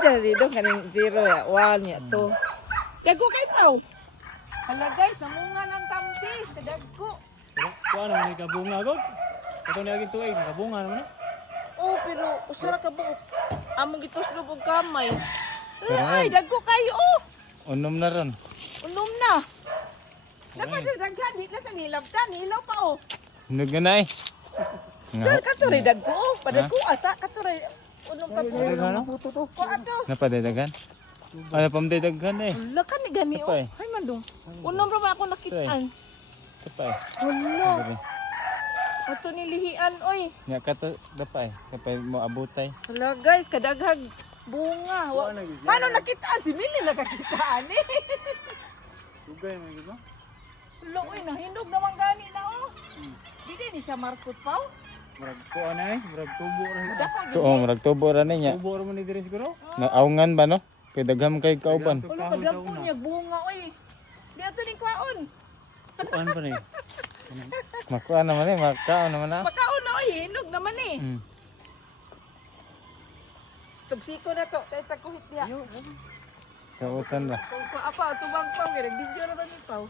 Jadi dong kaning 0 ya, 1 ya to. Dagko kay Pau. Hala guys, namunga ng tampis, kadagko. Kuha naman yung kabunga god. Ito na laging tuig, kabunga naman. Oh, pero usara ka buok. Among gituslo og kamay. Pero Ay, dagko kayo oh. Unom na ron. Unom na. Dapat daghan di na sa nilabtan, ilaw pa oh. Hinog na na eh. Dal katuri dagko oh, padagko asa katuri. Unom pa po. Ko ato. Napadadagan? Ano pamdadagan eh. Wala ka ni gani oh. Kapay. Hay mandong. Unom ra ba ako nakitaan? Kapay. Hala. Kapay. Ato nilihian oy. Nga ka to, kapay. Kapay mo abutay. Hala guys, kadaghag bunga. Paano nakitaan? Si Millie nakakitaan eh. Tugay mo gid. Hala oy, nahinog naman gani na oh. Di ni siya markot pa oh. Murag kuha na eh, murag tubo ra. Daka Tuong, maragtubo ra niya. Tubo ra mo ni diri siguro. Naungan ba no? Kay dagham kay kauban. Wala kadagko niya bunga oy. Di ato ning kwaon. Kuan pa ni. Makuha naman eh, makaon naman na. Makaon na oy, hinog naman eh. Tugsiko na to, kay takuhit niya. Kautan ba? Kung apa tubang pa gid video ra ni Pau.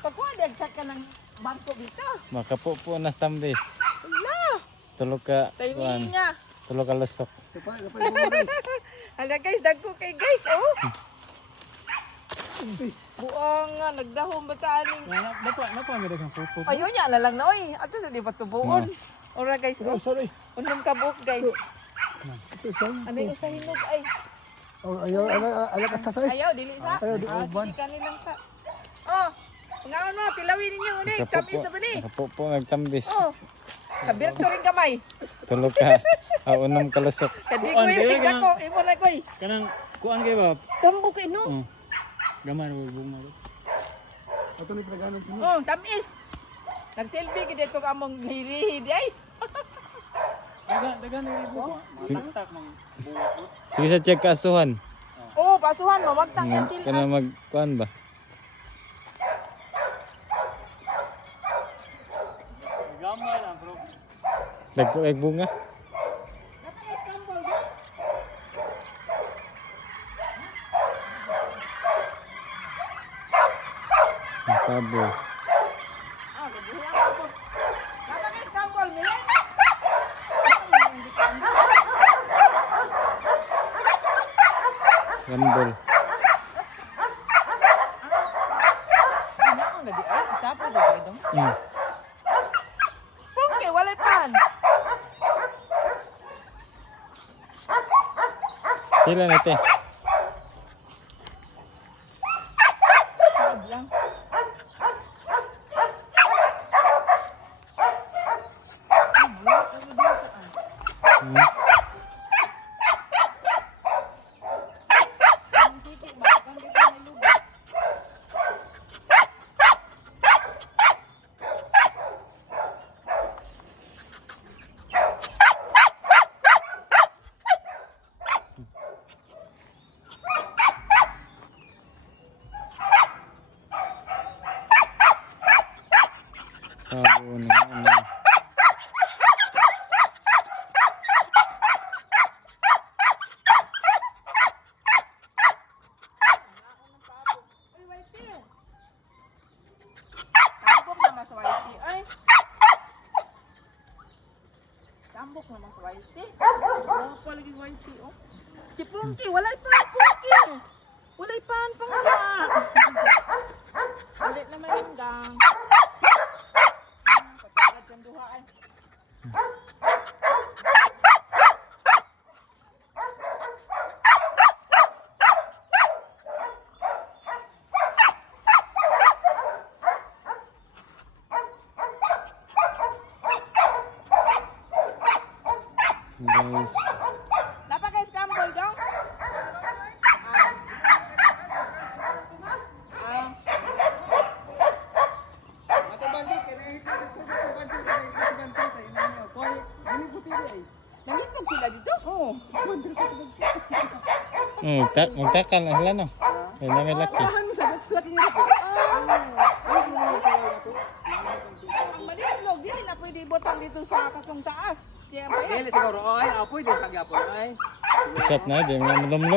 Pagkuha dagsa ka ng bangko dito. Makapupo na stambis. Hala, Tulog ka, timing nga. tulog ka lusok. Hala guys, dagko kay guys oh. Buang nga nagdahom bataning. Napa mi daghang pupo. Ayaw niya na lang na oy. Ato sa di ba tubuon. Ora guys. Oh. Sorry. Unom ka buok guys. Ano yung sa hinog ay? Ayaw, dili sa? Dili ka nilang sa. Oh, ngaon mo, tilawin ninyo ulit. Tamis na ba ni? Makapupo nagtambis. Oh, kabirto rin kamay. Tulog ka. Unom ka lusok. Kadi ko yung tignan ko. Imo na ko eh. Kanang kuan kay ba? Tambo ko ino. Gamay mo bunga. Oh, tamis. Nag-selfie ka dito among hiri-hiri ay. Dagan ni bunga. Matak mang buwak. Sige sa check kasuhan. Oh, pasuhan mo. Magtang yung tilas. Kana magkuan ba? Gamay lang bro. Dagko ay bunga. Tabo. Ah, gabuhan ako. Kapag kambol, Milen. Rambol. Ano ang gadi ay? Tapo ko ba ito? Pungke, walay pan. Pila na te? Saad lang. Tabo na ano. Tambok naman sa whitey. Ay. Tambok naman sa whitey. Wala pa lagi whitey, oh. Si Pungki, walay pa Pungki. Walay pan pang nga. Walit naman yung gang. Patagad sa duha ay. Guys. Napa kay scambol dong? Ato bandis kay nang ikot sa bandis kay ikot bandis sa inyo. Koy, ani buti ay. Nangitog sila dito? Oo. Magtakal na sila no. Ay na laki. Tahan mo sa laki nga po. Ang malitlog, dili na pwede botang dito sa katong taas. Kaya ba yan? Dili siguro ay apoy din kagyapon ay. Usap na, di mo na madumlo.